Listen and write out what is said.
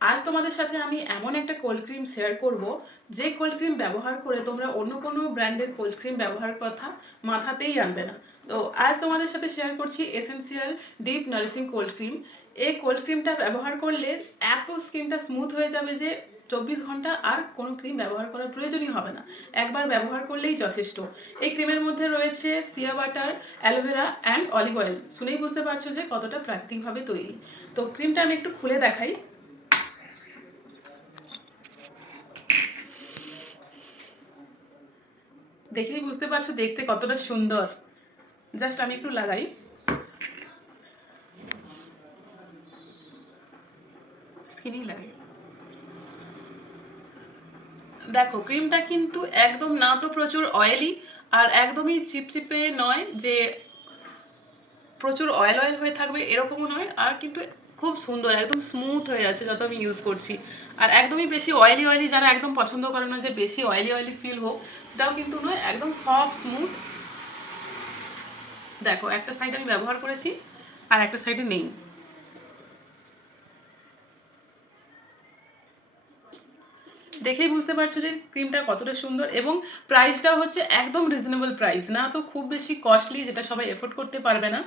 আজ তোমাদের সাথে আমি এমন একটা কোল্ড ক্রিম শেয়ার করব যে কোল্ড ক্রিম ব্যবহার করে তোমরা অন্য কোনো ব্র্যান্ডের কোল্ড ক্রিম ব্যবহার কথা মাথাতেই আনবে না। তো আজ তোমাদের সাথে শেয়ার করছি essential deep nourishing cold cream. এই কোল্ড ক্রিমটা ব্যবহার করলে এত স্কিনটা স্মুথ হয়ে যাবে যে 24 ঘন্টা আর কোনো ক্রিম ব্যবহার করার প্রয়োজনই হবে না, একবার ব্যবহার করলেই যথেষ্ট। এই ক্রিমের মধ্যে রয়েছে সিয়া butter, aloe vera and olive oil. শুনেই বুঝতে পারছো যে কতটা প্রাকৃতিকভাবে তৈরি। তো ক্রিমটা আমি একটু খুলে দেখাই। দেখেই বুঝতে পারছো দেখতে কতটা সুন্দর। জাস্ট আমি একটু লাগাই। স্কিনেই লাগাই। দেখো ক্রিমটা কিন্তু একদম না তো প্রচুর অয়েলি আর একদমই চিপচিপে নয় যে প্রচুর অয়েল অয়েল হয়ে থাকবে এরকমও নয়, আর কিন্তু খুব সুন্দর একদম স্মুথ হয়ে যাচ্ছে যত আমি ইউজ করছি। আর একদমই বেশি অয়েলি অয়েলি যারা একদম পছন্দ করে না যে বেশি অয়েলি অয়েলি ফিল হোক, সেটাও কিন্তু নয়, একদম সফট স্মুথ। দেখো একটা সাইড আমি ব্যবহার করেছি আর একটা সাইডে নেই। দেখেই বুঝতে পারছো যে ক্রিমটা কতটা সুন্দর, এবং প্রাইসটাও হচ্ছে একদম রিজনেবল প্রাইস, না তো খুব বেশি কস্টলি যেটা সবাই এফোর্ড করতে পারবে না।